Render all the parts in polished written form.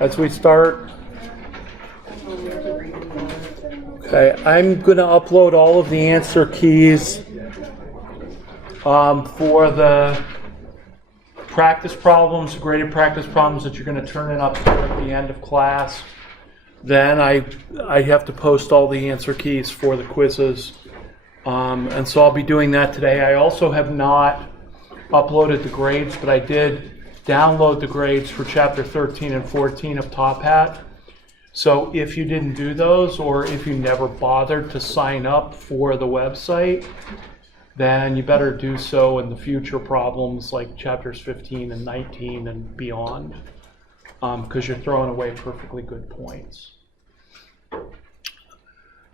as we start? Okay, I'm going to upload all of the answer keys for the practice problems, graded practice problems that you're going to turn in up here at the end of class. Then I have to post all the answer keys for the quizzes. And so I'll be doing that today. I also have not uploaded the grades, but I did download the grades for chapter 13 and 14 of Top Hat. So if you didn't do those, or if you never bothered to sign up for the website, then you better do so in the future problems like chapters 15 and 19 and beyond, because you're throwing away perfectly good points.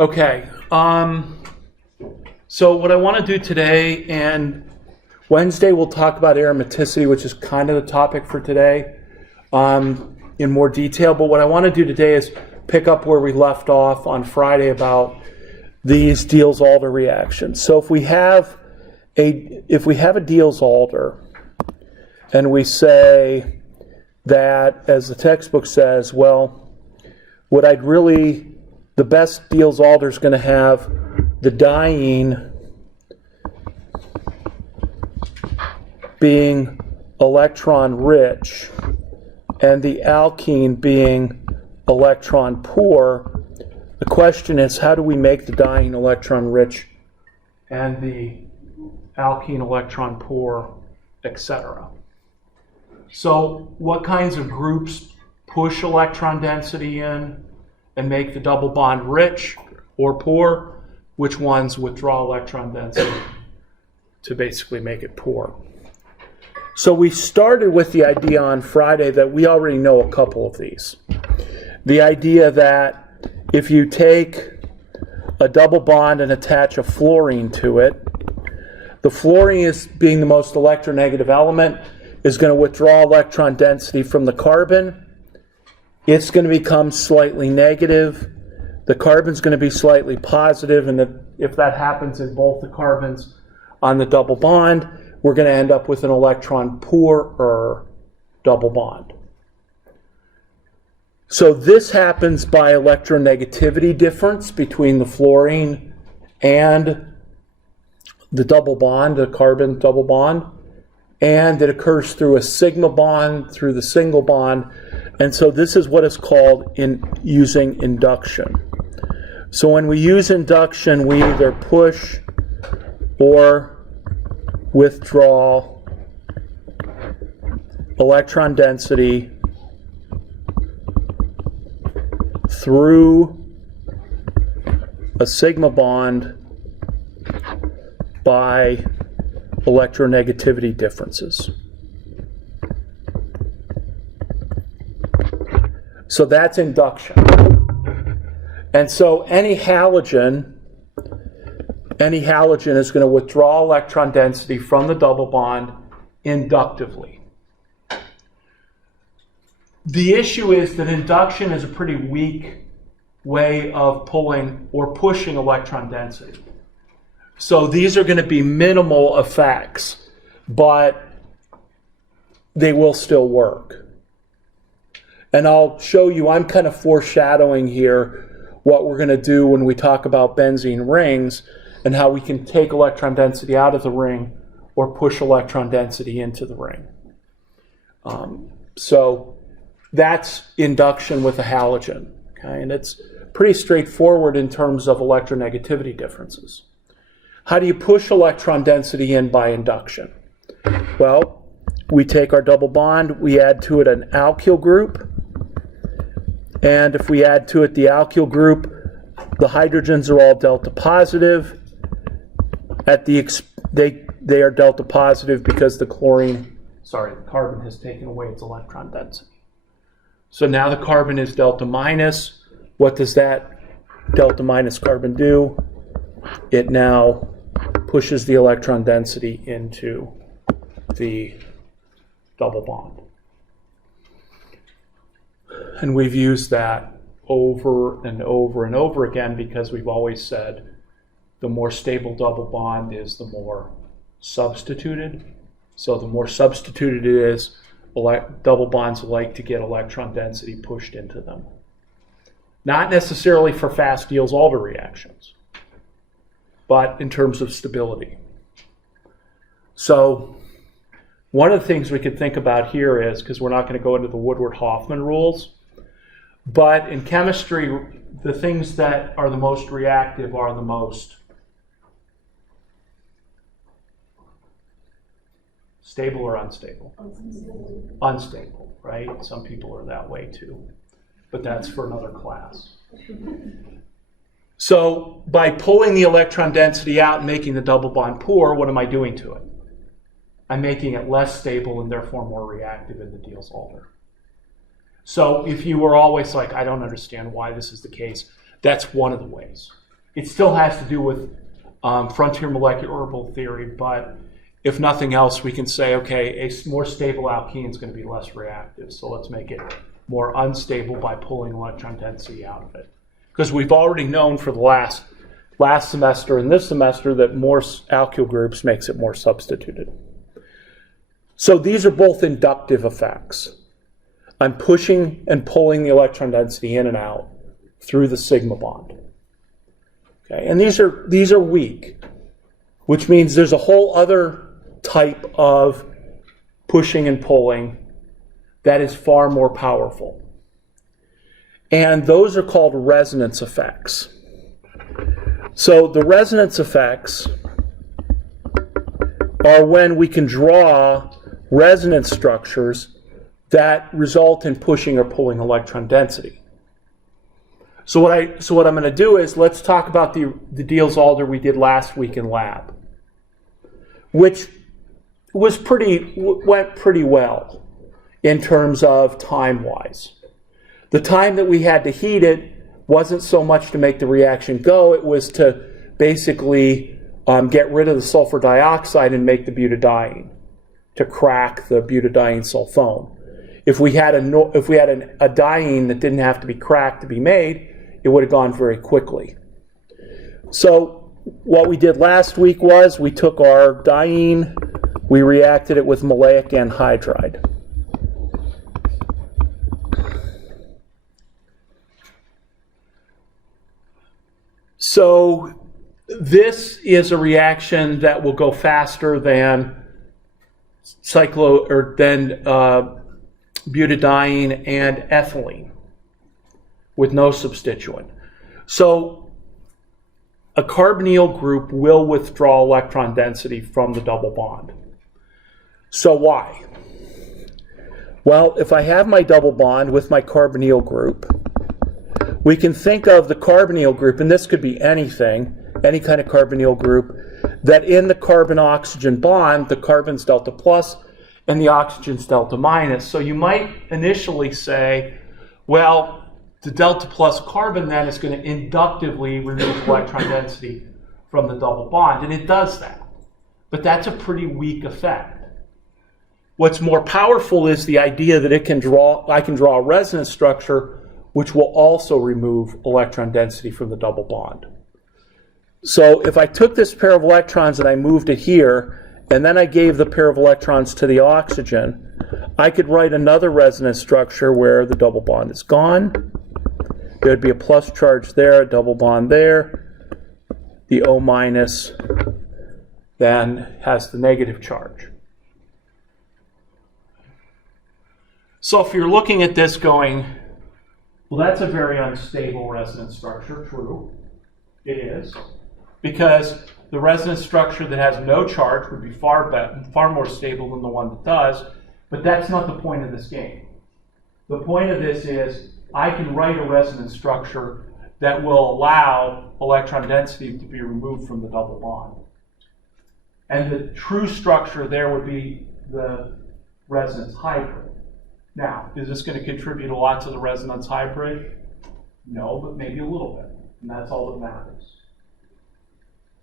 Okay, so what I want to do today, and Wednesday we'll talk about aromaticity, which is kind of the topic for today, in more detail. But what I want to do today is pick up where we left off on Friday about these Diels-Alder reactions. So if we have a Diels-Alder, and we say that, as the textbook says, well, the best Diels-Alder is going to have the diene being electron rich and the alkene being electron poor. The question is, how do we make the diene electron rich and the alkene electron poor, etc.? So what kinds of groups push electron density in and make the double bond rich or poor? Which ones withdraw electron density to basically make it poor? So we started with the idea on Friday that we already know a couple of these. The idea that if you take a double bond and attach a fluorine to it, the fluorine, is being the most electronegative element, is going to withdraw electron density from the carbon. It's going to become slightly negative. The carbon's going to be slightly positive, and if that happens in both the carbons on the double bond, we're going to end up with an electron poorer double bond. So this happens by electronegativity difference between the fluorine and the double bond, the carbon double bond, and it occurs through a sigma bond, through the single bond, and so this is what is called using induction. So when we use induction, we either push or withdraw electron density through a sigma bond by electronegativity differences. So that's induction. And so any halogen is going to withdraw electron density from the double bond inductively. The issue is that induction is a pretty weak way of pulling or pushing electron density. So these are going to be minimal effects, but they will still work. And I'll show you, I'm kind of foreshadowing here what we're going to do when we talk about benzene rings and how we can take electron density out of the ring or push electron density into the ring. So that's induction with a halogen. Okay? And it's pretty straightforward in terms of electronegativity differences. How do you push electron density in by induction? Well, we take our double bond, we add to it an alkyl group, and if we add to it the alkyl group, the hydrogens are all delta positive. They are delta positive because the carbon has taken away its electron density. So now the carbon is delta minus. What does that delta minus carbon do? It now pushes the electron density into the double bond. And we've used that over and over and over again because we've always said the more stable double bond is the more substituted. So the more substituted it is, double bonds like to get electron density pushed into them. Not necessarily for fast Diels-Alder reactions, but in terms of stability. So one of the things we could think about here is, because we're not going to go into the Woodward-Hoffman rules, but in chemistry, the things that are the most reactive are the most stable or unstable? Unstable, right? Some people are that way too, but that's for another class. So by pulling the electron density out and making the double bond poor, what am I doing to it? I'm making it less stable and therefore more reactive in the Diels-Alder. So if you were always like, I don't understand why this is the case, that's one of the ways. It still has to do with frontier molecular orbital theory, but if nothing else, we can say, okay, a more stable alkene is going to be less reactive, so let's make it more unstable by pulling electron density out of it. Because we've already known for the last semester and this semester that more alkyl groups makes it more substituted. So these are both inductive effects. I'm pushing and pulling the electron density in and out through the sigma bond. Okay, and these are weak, which means there's a whole other type of pushing and pulling that is far more powerful. And those are called resonance effects. So the resonance effects are when we can draw resonance structures that result in pushing or pulling electron density. So what I'm going to do is let's talk about the Diels-Alder we did last week in lab, which went pretty well in terms of time-wise. The time that we had to heat it wasn't so much to make the reaction go, it was to basically get rid of the sulfur dioxide and make the butadiene, to crack the butadiene sulfone. If we had a diene that didn't have to be cracked to be made, it would have gone very quickly. So what we did last week was we took our diene, we reacted it with maleic anhydride. So this is a reaction that will go faster than cyclo or than butadiene and ethylene with no substituent. So a carbonyl group will withdraw electron density from the double bond. So why? Well, if I have my double bond with my carbonyl group, we can think of the carbonyl group, and this could be anything, any kind of carbonyl group, that in the carbon-oxygen bond, the carbon's delta plus and the oxygen's delta minus. So you might initially say, well, the delta plus carbon then is going to inductively remove electron density from the double bond, and it does that. But that's a pretty weak effect. What's more powerful is the idea that I can draw a resonance structure which will also remove electron density from the double bond. So if I took this pair of electrons and I moved it here, and then I gave the pair of electrons to the oxygen, I could write another resonance structure where the double bond is gone. There would be a plus charge there, a double bond there. The O minus then has the negative charge. So if you're looking at this going, well, that's a very unstable resonance structure. True, it is. Because the resonance structure that has no charge would be far more stable than the one that does, but that's not the point of this game. The point of this is I can write a resonance structure that will allow electron density to be removed from the double bond. And the true structure there would be the resonance hybrid. Now, is this going to contribute a lot to the resonance hybrid? No, but maybe a little bit, and that's all that matters.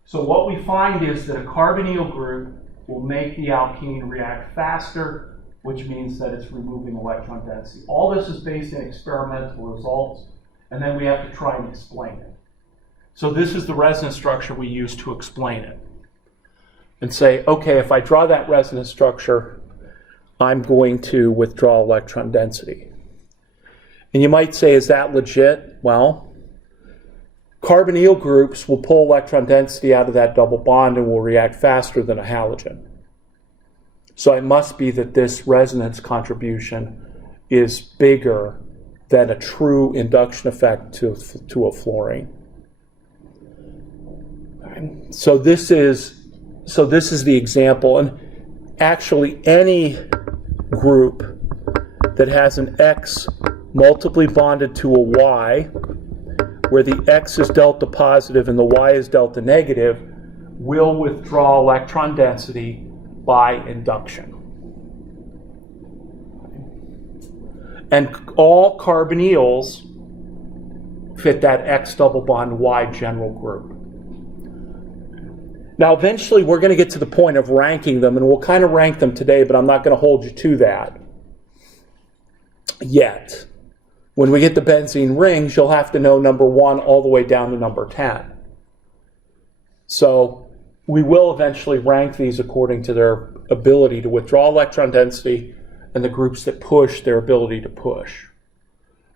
So what we find is that a carbonyl group will make the alkene react faster, which means that it's removing electron density. All this is based on experimental results, and then we have to try and explain it. So this is the resonance structure we use to explain it. And say, okay, if I draw that resonance structure, I'm going to withdraw electron density. And you might say, is that legit? Well, carbonyl groups will pull electron density out of that double bond and will react faster than a halogen. So it must be that this resonance contribution is bigger than a true induction effect to a fluorine. Okay. So this is the example. And actually, any group that has an X multiply bonded to a Y, where the X is delta positive and the Y is delta negative, will withdraw electron density by induction. And all carbonyls fit that X double bond Y general group. Now, eventually, we're going to get to the point of ranking them, and we'll kind of rank them today, but I'm not going to hold you to that yet. When we get the benzene rings, you'll have to know number 1 all the way down to number 10. So we will eventually rank these according to their ability to withdraw electron density and the groups that push their ability to push.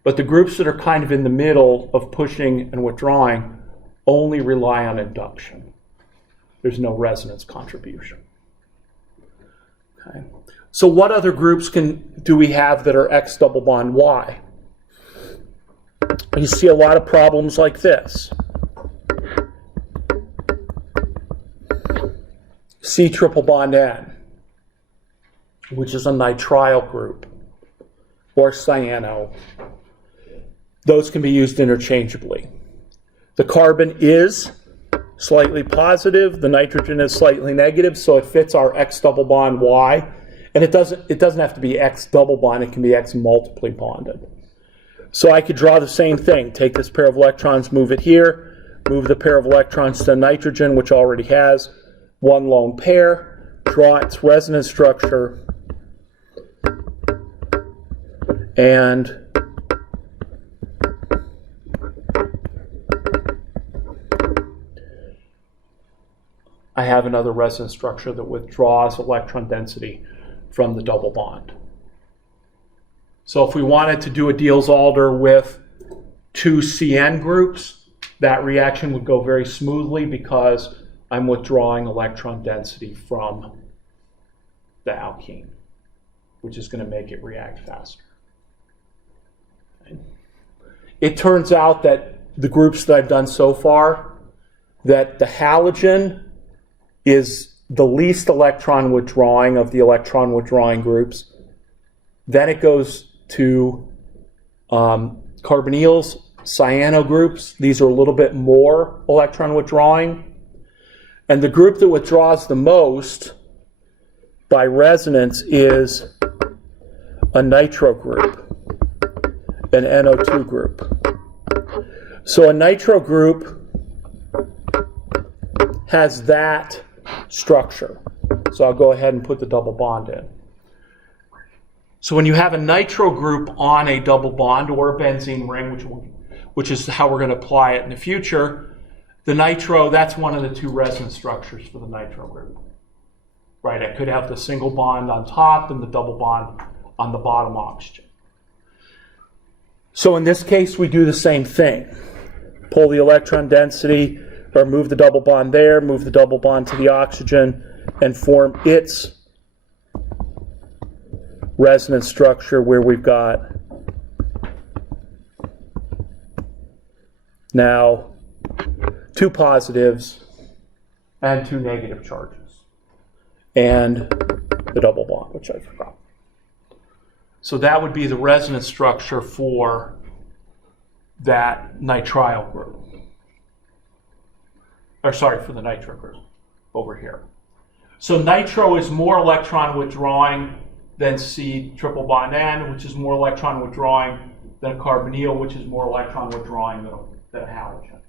But the groups that are kind of in the middle of pushing and withdrawing only rely on induction. There's no resonance contribution. Okay. So what other groups do we have that are X double bond Y? You see a lot of problems like this. C triple bond N, which is a nitrile group, or cyano. Those can be used interchangeably. The carbon is slightly positive, the nitrogen is slightly negative, so it fits our X double bond Y. And it doesn't have to be X double bond, it can be X multiply bonded. So I could draw the same thing. Take this pair of electrons, move it here, move the pair of electrons to nitrogen, which already has one lone pair, draw its resonance structure, and I have another resonance structure that withdraws electron density from the double bond. So if we wanted to do a Diels-Alder with 2 CN groups, that reaction would go very smoothly because I'm withdrawing electron density from the alkene, which is going to make it react faster. Okay. It turns out that the groups that I've done so far, that the halogen is the least electron withdrawing of the electron withdrawing groups. Then it goes to carbonyls, cyano groups. These are a little bit more electron withdrawing. And the group that withdraws the most by resonance is a nitro group, an NO2 group. So a nitro group has that structure. So I'll go ahead and put the double bond in. So when you have a nitro group on a double bond or a benzene ring, which is how we're going to apply it in the future, the nitro, that's one of the 2 resonance structures for the nitro group. Right? I could have the single bond on top and the double bond on the bottom oxygen. So in this case, we do the same thing. Pull the electron density, or move the double bond there, move the double bond to the oxygen, and form its resonance structure where we've got now 2 positives and 2 negative charges, and the double bond, which I forgot. So that would be the resonance structure for that nitrile group. Or sorry, for the nitro group over here. So nitro is more electron withdrawing than C triple bond N, which is more electron withdrawing than a carbonyl, which is more electron withdrawing than a halogen.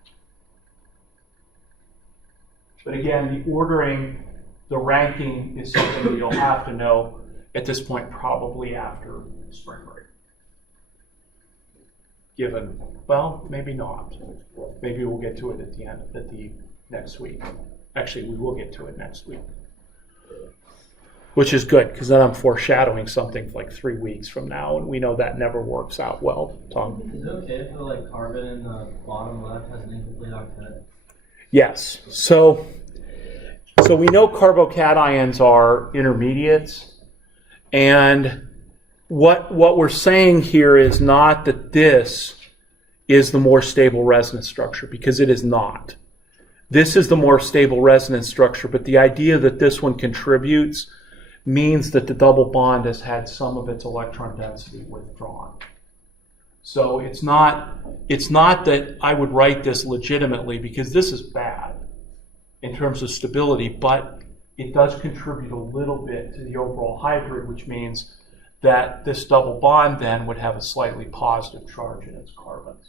But again, the ordering, the ranking is something that you'll have to know at this point, probably after spring break. Given, well, maybe not. Maybe we'll get to it at the next week. Actually, we will get to it next week. which is good because then I'm foreshadowing something for like 3 weeks from now, and we know that never works out well. Tom? Is it okay if the carbon in the bottom left has an incomplete octet? Yes. So we know carbocations are intermediates, and what we're saying here is not that this is the more stable resonance structure, because it is not. This is the more stable resonance structure, but the idea that this one contributes means that the double bond has had some of its electron density withdrawn. So it's not that I would write this legitimately, because this is bad in terms of stability, but it does contribute a little bit to the overall hybrid, which means that this double bond then would have a slightly positive charge in its carbons.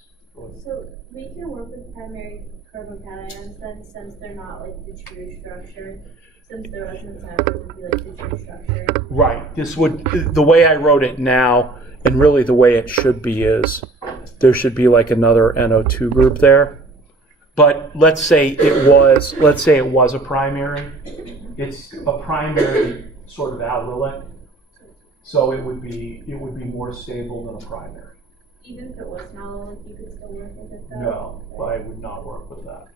So we can work with primary carbocations then, since they're not like the true structure, since the resonance hybrid would be like the true structure. Right. This would, the way I wrote it now, and really the way it should be, is there should be like another NO2 group there. But let's say it was a primary. It's a primary sort of allylic, so it would be more stable than a primary. Even if it was malolic, you could still work with it though? No, I would not work with that.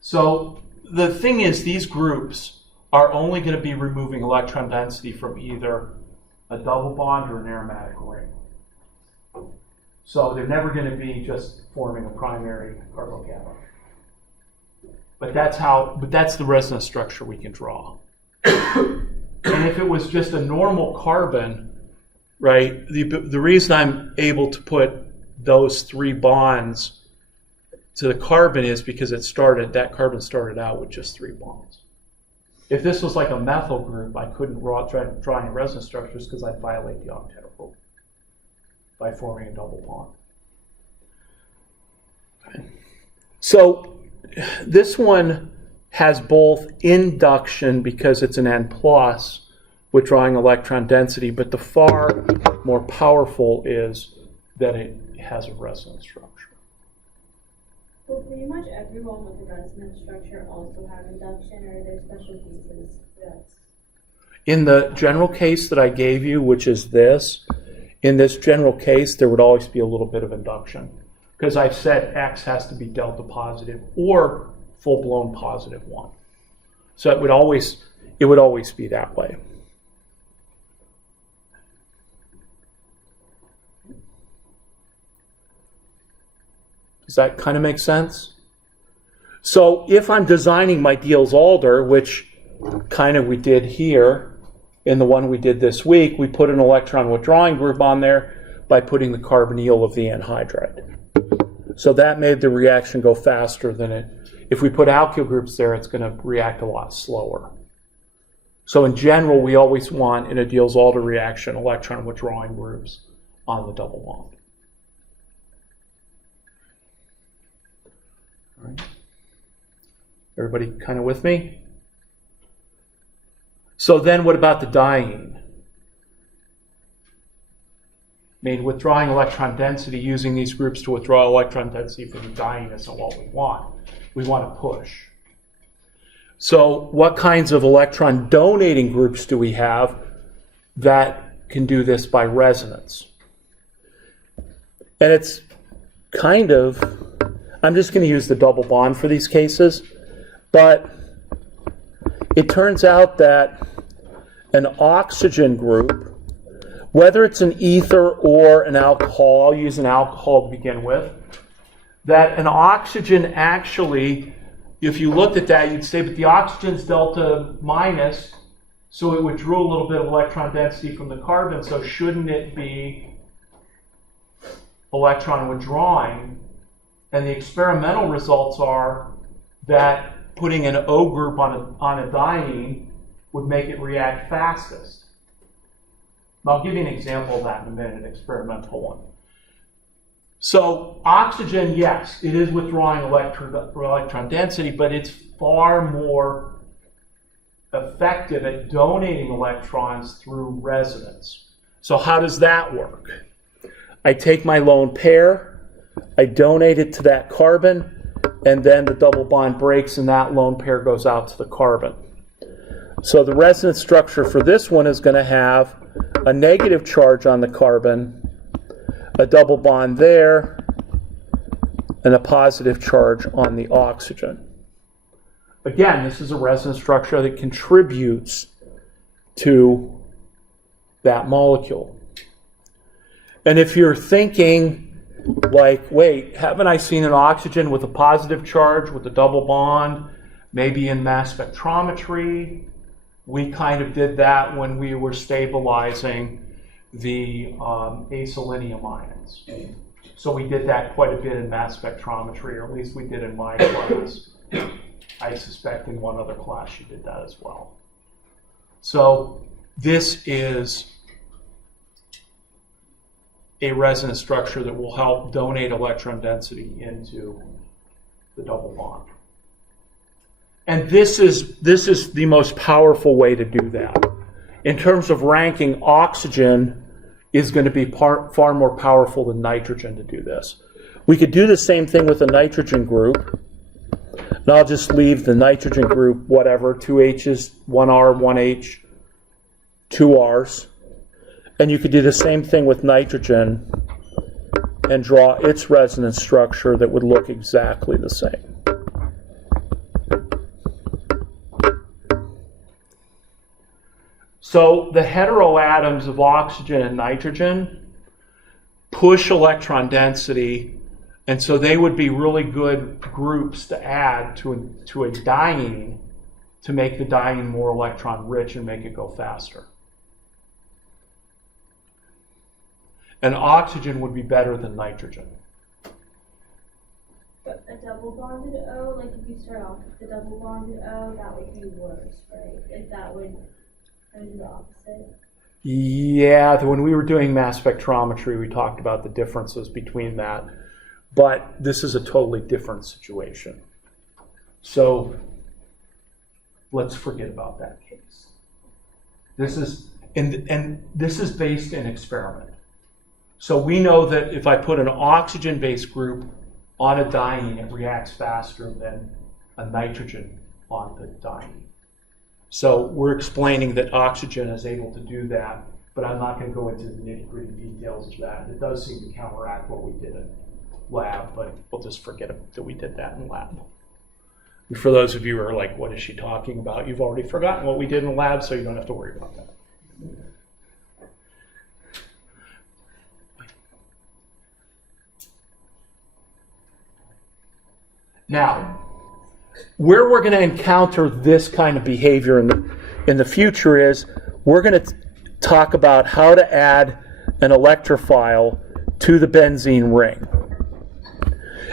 So the thing is, these groups are only going to be removing electron density from either a double bond or an aromatic ring. So they're never going to be just forming a primary carbocation. But that's the resonance structure we can draw. And if it was just a normal carbon, right, the reason I'm able to put those 3 bonds to the carbon is because that carbon started out with just 3 bonds. If this was like a methyl group, I couldn't draw any resonance structures because I'd violate the octet rule by forming a double bond. Okay. So this one has both induction, because it's an N+, withdrawing electron density, but the far more powerful is that it has a resonance structure. Well, pretty much everyone with a resonance structure also have induction, or are there special cases for that? In the general case that I gave you, which is this, in this general case, there would always be a little bit of induction, because I've said X has to be delta positive or full-blown +1. So it would always be that way. Does that kind of make sense? So if I'm designing my Diels-Alder, which kind of we did here in the one we did this week, we put an electron withdrawing group on there by putting the carbonyl of the anhydride. So that made the reaction go faster than it. If we put alkyl groups there, it's going to react a lot slower. So in general, we always want, in a Diels-Alder reaction, electron withdrawing groups on the double bond. All right. Everybody kind of with me? So then what about the diene? I mean, withdrawing electron density, using these groups to withdraw electron density from the diene isn't what we want. We want to push. So what kinds of electron donating groups do we have that can do this by resonance? And it's kind of, I'm just going to use the double bond for these cases, but it turns out that an oxygen group, whether it's an ether or an alcohol, I'll use an alcohol to begin with, that an oxygen actually, if you looked at that, you'd say, but the oxygen's delta minus, so it withdrew a little bit of electron density from the carbon, so shouldn't it be electron withdrawing? And the experimental results are that putting an O group on a diene would make it react fastest. And I'll give you an example of that in a minute, an experimental one. So oxygen, yes, it is withdrawing electron density, but it's far more effective at donating electrons through resonance. So how does that work? I take my lone pair, I donate it to that carbon, and then the double bond breaks and that lone pair goes out to the carbon. So the resonance structure for this one is going to have a negative charge on the carbon, a double bond there, and a positive charge on the oxygen. Again, this is a resonance structure that contributes to that molecule. And if you're thinking, like, wait, haven't I seen an oxygen with a positive charge with a double bond, maybe in mass spectrometry? We kind of did that when we were stabilizing the aselenium ions. So we did that quite a bit in mass spectrometry, or at least we did in my class. I suspect in one other class you did that as well. So this is a resonance structure that will help donate electron density into the double bond. And this is the most powerful way to do that. In terms of ranking, oxygen is going to be far more powerful than nitrogen to do this. We could do the same thing with the nitrogen group. And I'll just leave the nitrogen group, whatever, 2 H's, 1 R, 1 H, 2 R's. And you could do the same thing with nitrogen and draw its resonance structure that would look exactly the same. So the heteroatoms of oxygen and nitrogen push electron density, and so they would be really good groups to add to a diene to make the diene more electron rich and make it go faster. And oxygen would be better than nitrogen. But a double bonded O, like if you start off with the double bonded O, that would be worse, right? If that would kind of do the opposite. Yeah, when we were doing mass spectrometry, we talked about the differences between that. But this is a totally different situation. So let's forget about that case. This is, and this is based in experiment. So we know that if I put an oxygen-based group on a diene, it reacts faster than a nitrogen on the diene. So we're explaining that oxygen is able to do that, but I'm not going to go into the nitty-gritty details of that. It does seem to counteract what we did in lab, but we'll just forget that we did that in lab. And for those of you who are like, what is she talking about? You've already forgotten what we did in lab, so you don't have to worry about that. Now, where we're going to encounter this kind of behavior in the future is we're going to talk about how to add an electrophile to the benzene ring.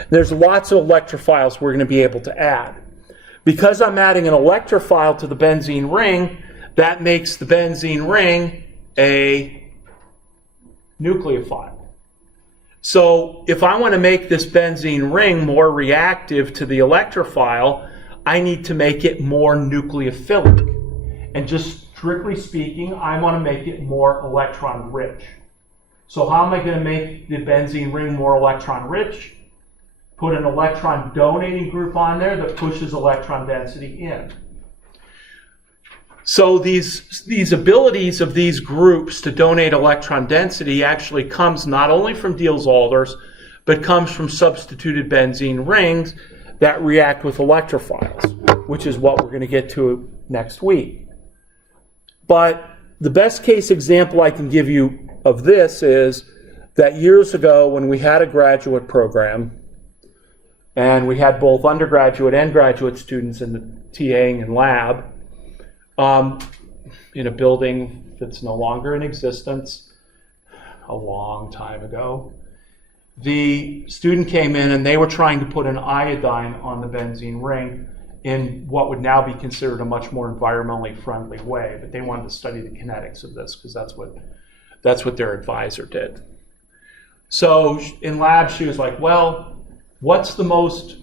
There's lots of electrophiles we're going to be able to add. Because I'm adding an electrophile to the benzene ring, that makes the benzene ring a nucleophile. So if I want to make this benzene ring more reactive to the electrophile, I need to make it more nucleophilic. And just strictly speaking, I want to make it more electron rich. So how am I going to make the benzene ring more electron rich? Put an electron donating group on there that pushes electron density in. So these abilities of these groups to donate electron density actually comes not only from Diels-Alders, but comes from substituted benzene rings that react with electrophiles, which is what we're going to get to next week. But the best case example I can give you of this is that years ago when we had a graduate program, and we had both undergraduate and graduate students in the TAing and lab, in a building that's no longer in existence, a long time ago. The student came in and they were trying to put an iodine on the benzene ring in what would now be considered a much more environmentally friendly way, but they wanted to study the kinetics of this because that's what their advisor did. So in lab she was like, well, what's the most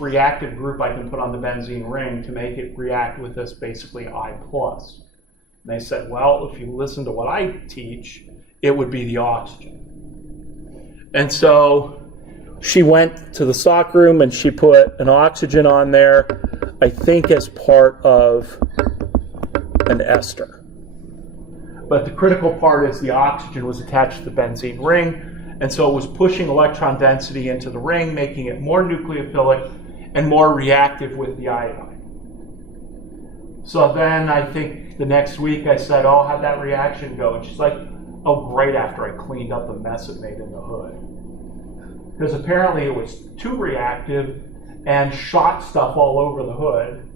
reactive group I can put on the benzene ring to make it react with this basically I+? And they said, well, if you listen to what I teach, it would be the oxygen. And so she went to the stock room and she put an oxygen on there, I think, as part of an ester. But the critical part is the oxygen was attached to the benzene ring, and so it was pushing electron density into the ring, making it more nucleophilic and more reactive with the iodine. So then I think the next week I said, oh, how'd that reaction go? And she's like, oh, great, after I cleaned up the mess it made in the hood. Because apparently it was too reactive and shot stuff all over the hood.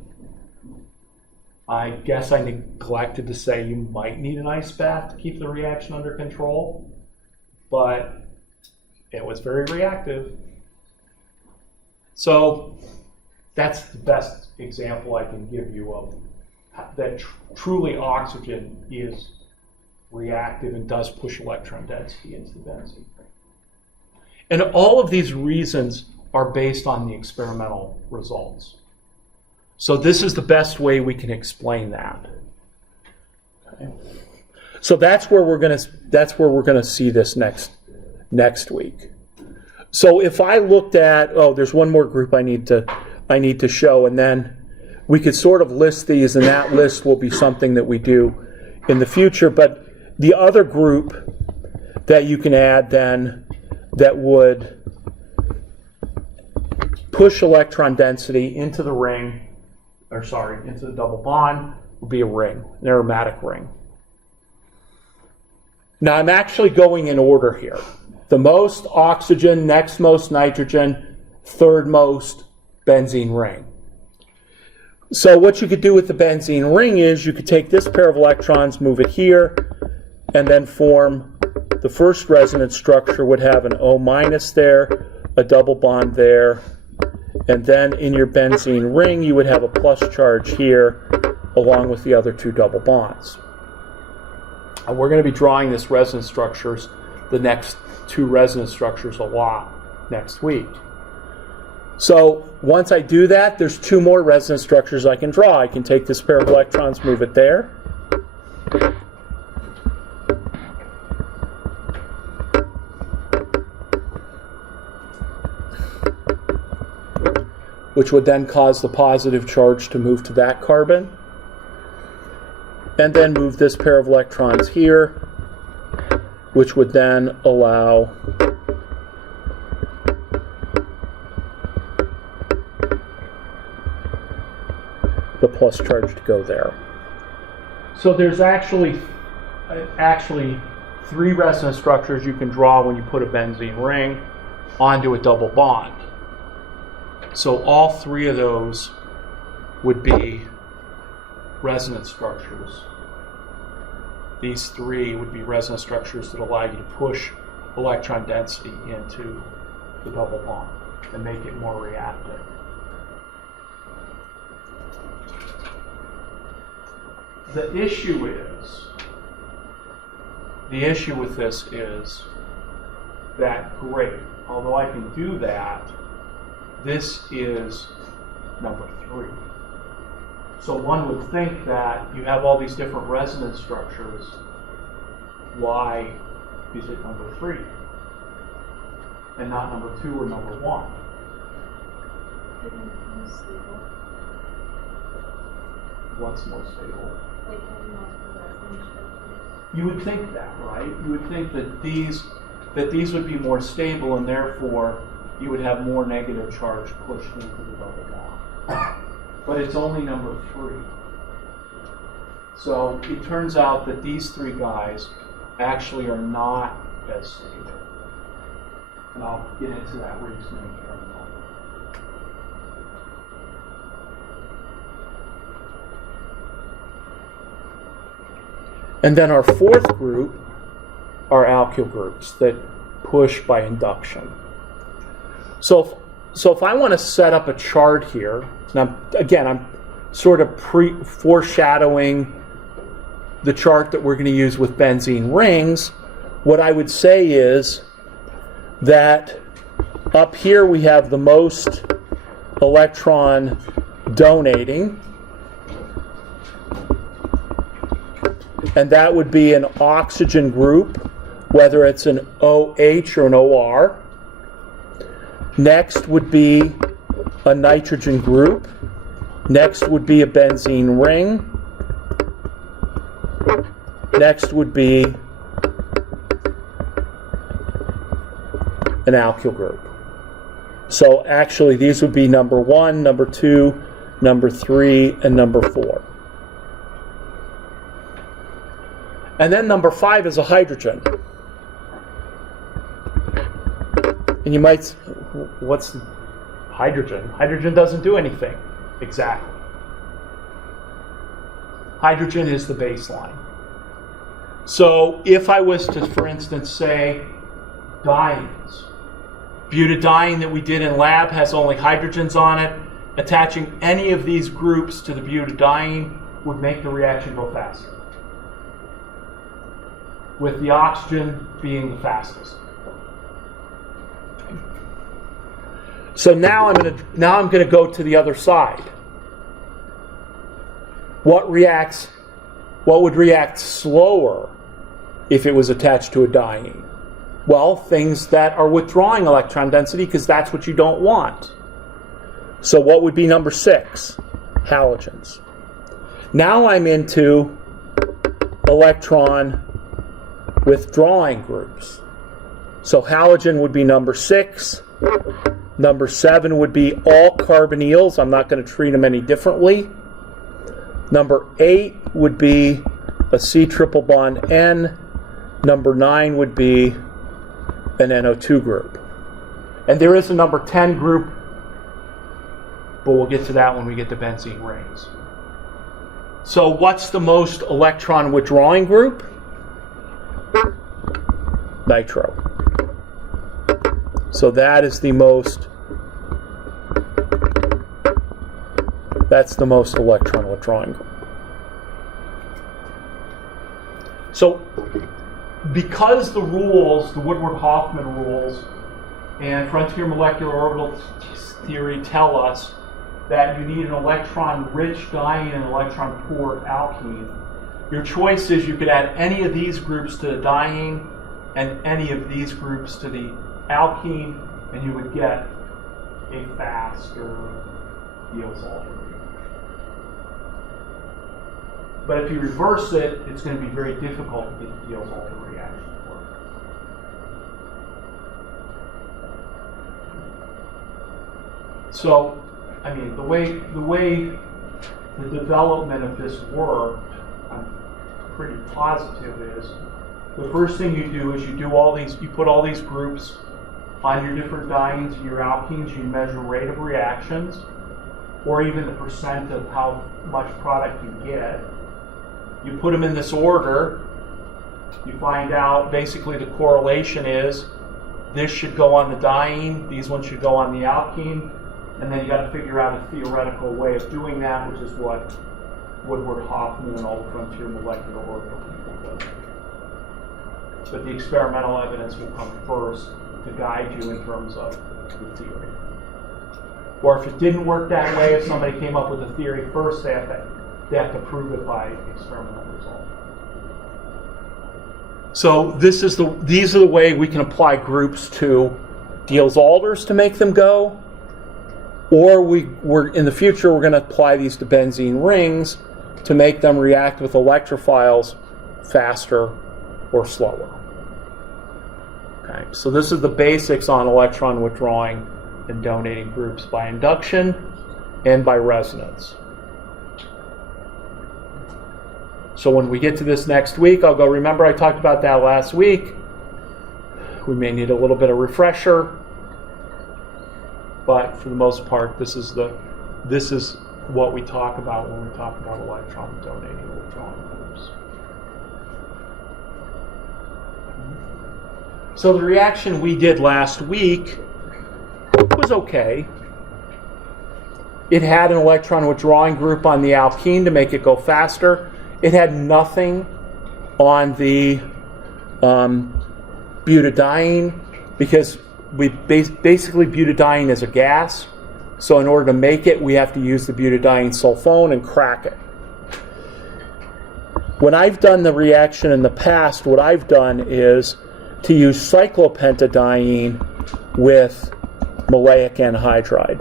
I guess I neglected to say you might need an ice bath to keep the reaction under control, but it was very reactive. So that's the best example I can give you of that truly oxygen is reactive and does push electron density into the benzene. And all of these reasons are based on the experimental results. So this is the best way we can explain that. Okay. So that's where we're going to see this next week. So if I looked at, there's one more group I need to show, and then we could sort of list these, and that list will be something that we do in the future. But the other group that you can add then that would push electron density into the ring, into the double bond, would be a ring, an aromatic ring. Now I'm actually going in order here. The most oxygen, next most nitrogen, third most benzene ring. So what you could do with the benzene ring is you could take this pair of electrons, move it here, and then form the first resonance structure would have an O- there, a double bond there, and then in your benzene ring you would have a plus charge here along with the other two double bonds. And we're going to be drawing this resonance structures, the next two resonance structures, a lot next week. So once I do that, there's two more resonance structures I can draw. I can take this pair of electrons, move it there. Which would then cause the positive charge to move to that carbon. And then move this pair of electrons here, which would then allow the plus charge to go there. So there's actually three resonance structures you can draw when you put a benzene ring onto a double bond. So all three of those would be resonance structures. These three would be resonance structures that allow you to push electron density into the double bond and make it more reactive. The issue with this is that, great, although I can do that, this is number 3. So one would think that you have all these different resonance structures. Why is it number 3 and not number 2 or number 1? What's more stable? You would think that, right? You would think that these would be more stable, and therefore you would have more negative charge pushed into the double bond. But it's only number 3. So it turns out that these 3 guys actually are not as stable. And I'll get into that reasoning here in a moment. And then our fourth group are alkyl groups that push by induction. So if I want to set up a chart here, and I'm sort of foreshadowing the chart that we're going to use with benzene rings, what I would say is that up here we have the most electron donating, and that would be an oxygen group, whether it's an OH or an OR. Next would be a nitrogen group, Next would be a benzene ring. Next would be an alkyl group. So actually these would be number 1, number 2, number 3, and number 4. And then number 5 is a hydrogen. And you might, what's hydrogen? Hydrogen doesn't do anything. Exactly. Hydrogen is the baseline. So if I was to, for instance, say dienes, butadiene that we did in lab has only hydrogens on it, attaching any of these groups to the butadiene would make the reaction go faster, with the oxygen being the fastest. So now I'm going to go to the other side. What would react slower if it was attached to a diene? Well, things that are withdrawing electron density, because that's what you don't want. So what would be number 6? Halogens. Now I'm into electron withdrawing groups. So halogen would be number 6. Number 7 would be all carbonyls. I'm not going to treat them any differently. Number 8 would be a C triple bond N. Number 9 would be an NO2 group. And there is a number 10 group, but we'll get to that when we get to benzene rings. So what's the most electron withdrawing group? Nitro. So that is the most, that's the most electron withdrawing group. So because the rules, the Woodward-Hoffman rules, and frontier molecular orbital theory tell us that you need an electron-rich diene and an electron-poor alkene, your choice is you could add any of these groups to the diene and any of these groups to the alkene, and you would get a faster Diels-Alder reaction. But if you reverse it, it's going to be very difficult to get the Diels-Alder reaction to work. So, I mean, the way the development of this worked, I'm pretty positive, is the first thing you do is you put all these groups on your different dienes and your alkenes. You measure rate of reactions, or even the percent of how much product you get. You put them in this order. You find out basically the correlation is this should go on the diene, these ones should go on the alkene, and then you got to figure out a theoretical way of doing that, which is what Woodward-Hoffman and all the frontier molecular orbital people do. But the experimental evidence will come first to guide you in terms of the theory. Or if it didn't work that way, if somebody came up with a theory first, they have to prove it by experimental result. So these are the way we can apply groups to Diels-Alders to make them go. Or we're in the future we're going to apply these to benzene rings to make them react with electrophiles faster or slower. Okay, so this is the basics on electron withdrawing and donating groups by induction and by resonance. So when we get to this next week, I'll go, remember I talked about that last week. We may need a little bit of refresher, but for the most part, this is what we talk about when we talk about electron donating and withdrawing groups. So the reaction we did last week was okay. It had an electron withdrawing group on the alkene to make it go faster. It had nothing on the butadiene because we basically butadiene is a gas. So in order to make it, we have to use the butadiene sulfone and crack it. When I've done the reaction in the past, what I've done is to use cyclopentadiene with maleic anhydride.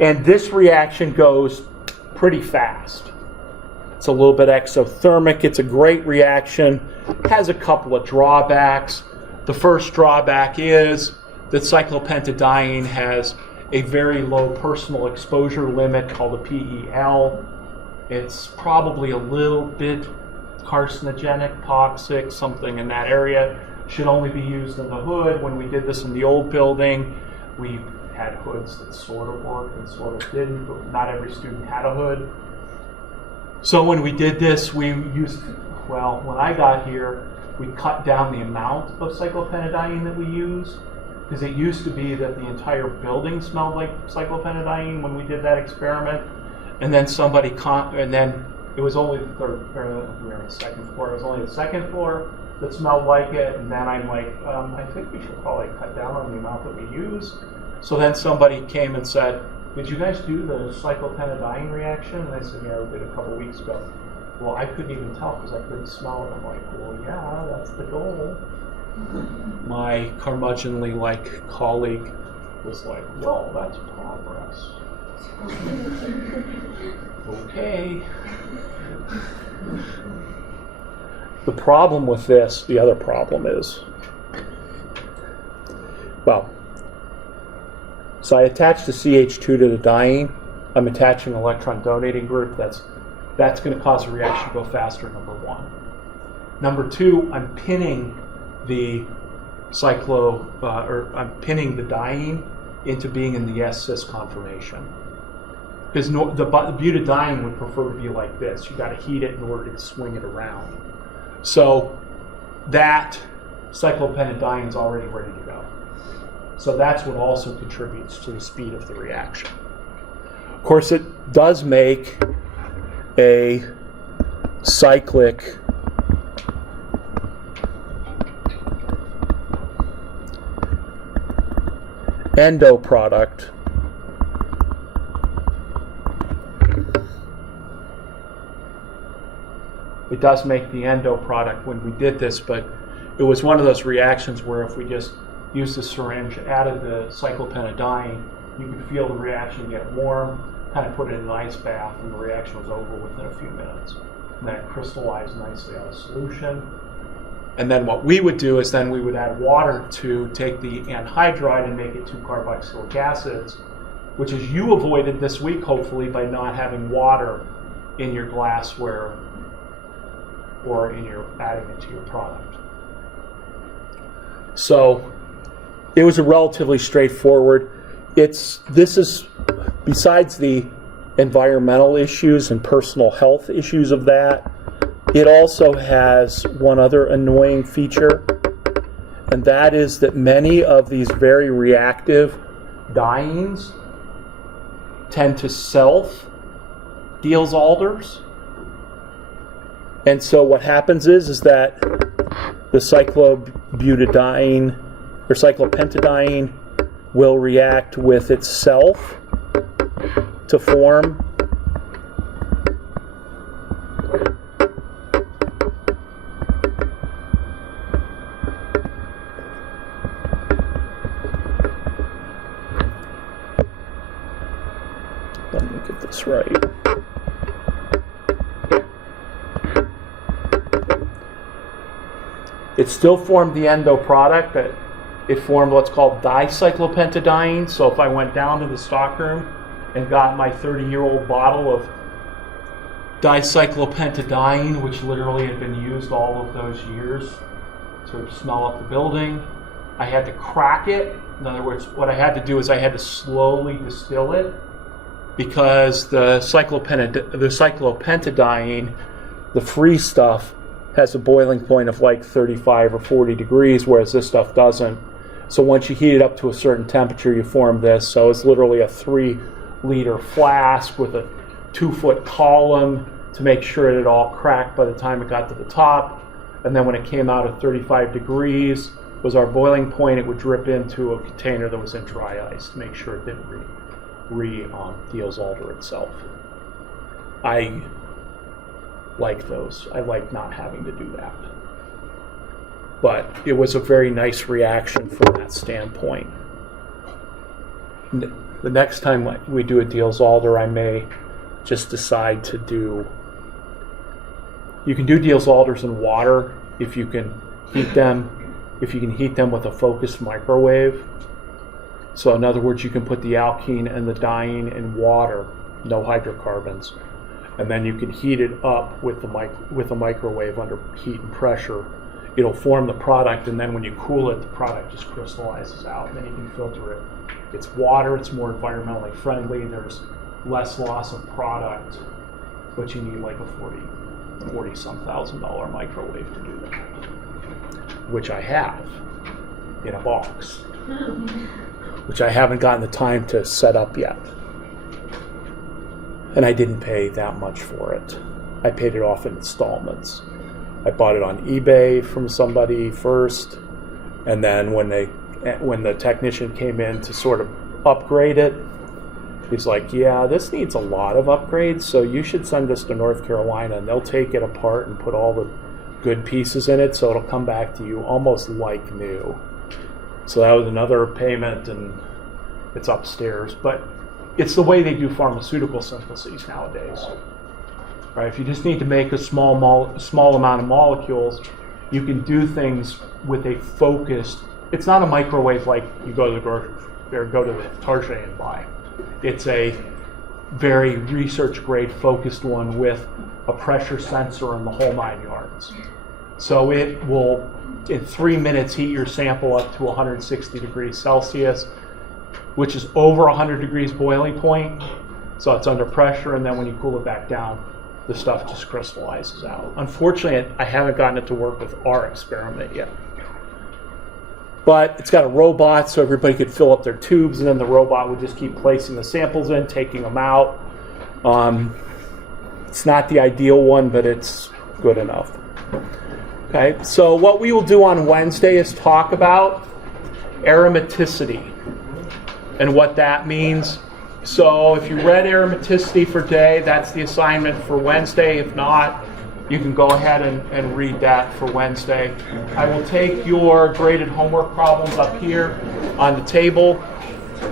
And this reaction goes pretty fast. It's a little bit exothermic. It's a great reaction. Has a couple of drawbacks. The first drawback is that cyclopentadiene has a very low personal exposure limit called a PEL. It's probably a little bit carcinogenic, toxic, something in that area. Should only be used in the hood. When we did this in the old building, we had hoods that sort of worked and sort of didn't, but not every student had a hood. So when we did this, we used, well, when I got here, we cut down the amount of cyclopentadiene that we use, because it used to be that the entire building smelled like cyclopentadiene when we did that experiment. And then and then it was only the we were on the second floor. It was only the second floor that smelled like it. And then I'm like, I think we should probably cut down on the amount that we use. So then somebody came and said, did you guys do the cyclopentadiene reaction? And I said, yeah, we did a couple weeks ago. Well, I couldn't even tell because I couldn't smell it. I'm like, well, yeah, that's the goal. My curmudgeonly colleague was like, well, that's progress. Okay. The problem with this, the other problem is, well, so I attached the CH2 to the diene. I'm attaching an electron donating group. That's going to cause the reaction to go faster, number one. Number two, I'm pinning the I'm pinning the diene into being in the S-cis conformation. Because the butadiene would prefer to be like this. You got to heat it in order to swing it around. So that cyclopentadiene is already ready to go. So that's what also contributes to the speed of the reaction. Of course, it does make a cyclic endo product it does make the endo product when we did this, but it was one of those reactions where if we just used the syringe, added the cyclopentadiene, you could feel the reaction get warm, kind of put it in an ice bath, and the reaction was over within a few minutes. And then it crystallized nicely out of solution. And then what we would do is then we would add water to take the anhydride and make it 2 carboxylic acids, which is you avoided this week, hopefully, by not having water in your glassware or in your adding it to your product. So it was a relatively straightforward. This is, besides the environmental issues and personal health issues of that, it also has one other annoying feature, and that is that many of these very reactive dienes tend to self-Diels-Alders. And so what happens is that the cyclobutadiene or cyclopentadiene will react with itself to form let me get this right. It still formed the endo product, but it formed what's called dicyclopentadiene. So if I went down to the stockroom and got my 30-year-old bottle of dicyclopentadiene, which literally had been used all of those years to smell up the building, I had to crack it. In other words, what I had to do is I had to slowly distill it, because the cyclopentadiene, the free stuff, has a boiling point of like 35 or 40 degrees, whereas this stuff doesn't. So once you heat it up to a certain temperature, you form this. So it's literally a 3-liter flask with a 2-foot column to make sure it all cracked by the time it got to the top. And then when it came out at 35 degrees was our boiling point, it would drip into a container that was in dry ice to make sure it didn't Diels-Alder itself. I like those. I like not having to do that. But it was a very nice reaction from that standpoint. the next time we do a Diels-Alder, I may just decide to do, you can do Diels-Alders in water if you can heat them, with a focused microwave. So in other words, you can put the alkene and the diene in water, no hydrocarbons, and then you can heat it up with a microwave under heat and pressure. It'll form the product, and then when you cool it, the product just crystallizes out, and then you can filter it. It's water, it's more environmentally friendly, there's less loss of product, but you need like a $40-some thousand microwave to do that, which I have in a box, which I haven't gotten the time to set up yet. And I didn't pay that much for it. I paid it off in installments. I bought it on eBay from somebody first, and then when the technician came in to sort of upgrade it, he's like, yeah, this needs a lot of upgrades, so you should send this to North Carolina, and they'll take it apart and put all the good pieces in it, so it'll come back to you almost like new. So that was another payment, and it's upstairs. But it's the way they do pharmaceutical syntheses nowadays. Right? If you just need to make a small amount of molecules, you can do things with a focused. It's not a microwave like you go to the grocery or go to the Target and buy. It's a very research grade focused one with a pressure sensor and the whole 9 yards. So it will, in 3 minutes, heat your sample up to 160 degrees Celsius, which is over 100 degrees boiling point. So it's under pressure, and then when you cool it back down, the stuff just crystallizes out. Unfortunately, I haven't gotten it to work with our experiment yet. But it's got a robot, so everybody could fill up their tubes, and then the robot would just keep placing the samples in, taking them out. It's not the ideal one, but it's good enough. Okay, so what we will do on Wednesday is talk about aromaticity and what that means. So if you read aromaticity for today, that's the assignment for Wednesday. If not, you can go ahead and read that for Wednesday. I will take your graded homework problems up here on the table.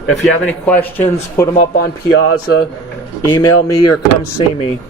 If you have any questions, put them up on Piazza, email me or come see me.